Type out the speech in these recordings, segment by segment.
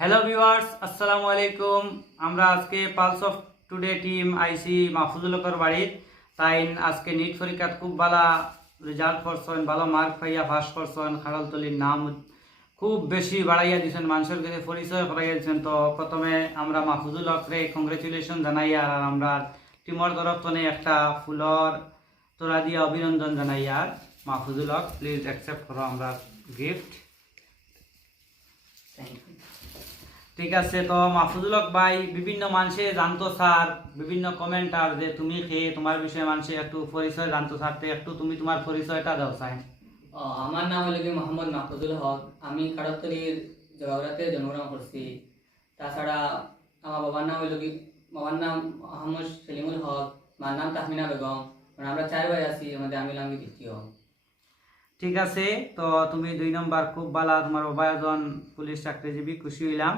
Hello viewers আসসালামু আলাইকুম আমরা আজকে পালস অফ টুডে টিম আইসি মাহফুজুল হকর বাড়ির। তাই আজকে নিট পরীক্ষাত খুব ভালো রেজাল্ট করছেন, ভালো মার্ক পাইয়া পাস করছেন, খাড়ালতলির নাম খুব বেশি বাড়াইয়া দিয়েছেন মানুষের কাছে পরিচয় করাইয়া দিয়েছেন তো প্রথমে আমরা মাহফুজুল হকরে কংগ্রেচুলেশন জানাই আর আমরা টিমর তরফ থেকে একটা ফুলর তোরা দিয়ে অভিনন্দন জানাই আর মাহফুজুল হক প্লিজ অ্যাকসেপ্ট করো আমরা গিফট ঠিক আছে তো মাহফুজুল হক ভাই বিভিন্ন মানুষে জানতো স্যার বিভিন্ন কমেন্টার যে তুমি খেয়ে তোমার বিষয়ে মানুষে একটু পরিচয় জানতো স্যার তো একটু তুমি তোমার পরিচয়টা দাও স্যার। আমার নাম হলো কি মোহাম্মদ মাহফুজুল হক আমি কাড়াতলির জগাগড়াতে জন্মগ্রহণ করছি। তাছাড়া আমার বাবার নাম হলো কি বাবার নাম মোহাম্মদ সেলিমুল হক মার নাম তাহমিনা বেগম মানে আমরা চার ভাই আছি আমাদের আমি লাঙ্গি দ্বিতীয়। ঠিক আছে তো তুমি দুই নম্বর খুব ভালো তোমার বাবা একজন পুলিশ চাকরিজীবী খুশি হইলাম।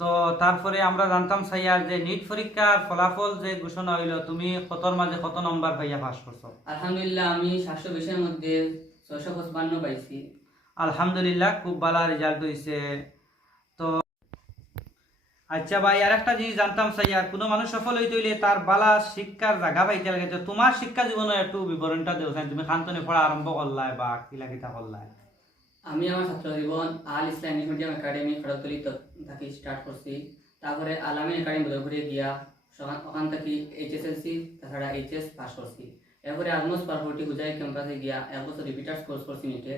তো তারপরে আমরা জানতাম সাইয়ার যে নিট পরীক্ষার ফলাফল যে ঘোষণা হইল তুমি কতর মাঝে কত নম্বর পাইয়া পাস করছ? আলহামদুলিল্লাহ আমি সাতশো বিশের মধ্যে ছয়শো পঁচপান্ন পাইছি। আলহামদুলিল্লাহ খুব ভালো রেজাল্ট হয়েছে তো আচ্ছা ভাই আর একটা জিনিস জানতাম সাইয়া কোনো মানুষ সফল হইতে হইলে তার বালা শিক্ষার জায়গা পাইতে লাগে। তো তোমার শিক্ষা জীবনের একটু বিবরণটা দেও সাইন। তুমি খান্তনে পড়া আরম্ভ করলাই বা কিলা কিতা করলাই আমি আমার ছাত্র জীবন Al Islam English medium academy Kharagtali থাকি স্টার্ট করছি। তারপরে আলামিন একাডেমি বদরপুরে গিয়া ওখান থেকে এইচএসএলসি তাছাড়া এইচএস পাস করছি। এরপরে আলমোস্ট পারফোর্টি হুজাই ক্যাম্পাসে গিয়া এক বছর রিপিটার্স কোর্স করছি নিটে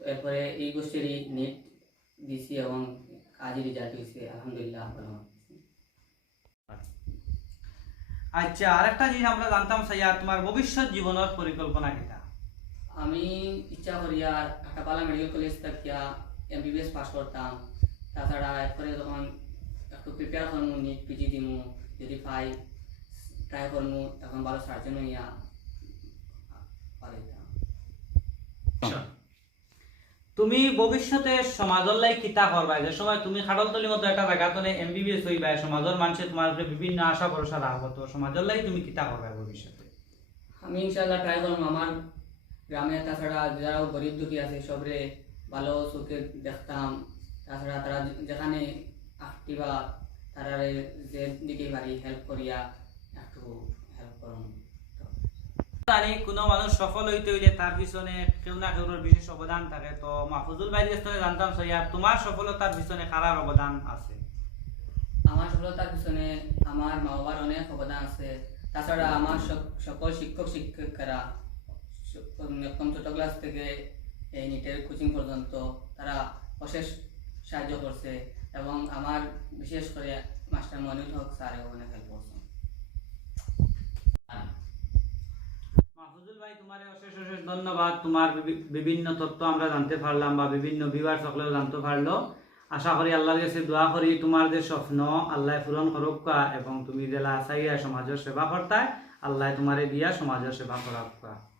তো এরপরে এই গোষ্ঠীরই নিট দিছি এবং কাজই রেজাল্ট হয়েছে, আলহামদুলিল্লাহ। আচ্ছা আরেকটা জিনিস আমরা জানতাম সাইয়া তোমার ভবিষ্যৎ জীবনের পরিকল্পনা কিটা? আমি ইচ্ছা করি আর আটাপালা মেডিকেল কলেজ থাকিয়া এমবিবিএস পাস করতাম। তাছাড়া এরপরে যখন একটু প্রিপেয়ার করমু নিট পিজি দিমু যদি পাই ট্রাই করমু এখন ভালো সার্জন হইয়া পারিতাম তুমি ভবিষ্যতে সমাজের লাই কিতা করবা যে সময় তুমি খাটলতলির মতো একটা জায়গা তো এম এমবিবিএস হইবা সমাজের মানুষে তোমার উপরে বিভিন্ন আশা ভরসা রাখব তো সমাজের লাই তুমি কিতা করবা ভবিষ্যতে? আমি ইনশাল্লাহ ট্রাই করব আমার গ্রামে তাছাড়া যারা গরিব দুঃখী আছে সবরে ভালো চোখে দেখতাম। তাছাড়া তারা যেখানে আঁকটিবা তারা যে দিকে পারি হেল্প করিয়া একটু হেল্প করুন। জানি কোনো মানুষ সফল হইতে হইলে তার পিছনে কেউ না কেউ বিশেষ অবদান থাকে। তো মাহফুজুল কাছ জানতাম সইয়া তোমার সফলতার পিছনে কারার অবদান আছে? আমার সফলতার পিছনে আমার মা বাবার অনেক অবদান আছে। তাছাড়া আমার সকল শিক্ষক শিক্ষিকারা স- ছোট ক্লাস থেকে এই নিটের কোচিং পর্যন্ত তারা অশেষ সাহায্য করছে এবং আমার বিশেষ করে মাস্টার মনির হক স্যারেও অনেক হেল্প করছেন। ধন্যবাদ। তোমার বিভিন্ন তথ্য আমরা জানতে পারলাম বা বিভিন্ন ভিউয়ার সকলেও জানতে পারল। আশা করি আল্লাহর কাছে দোয়া করি, তোমার যে স্বপ্ন, আল্লাহ পূরণ করুক এবং তুমি জেলা আসাইয়া সমাজের সেবা করতায়, আল্লাহ তোমারে দিয়া সমাজের সেবা করাক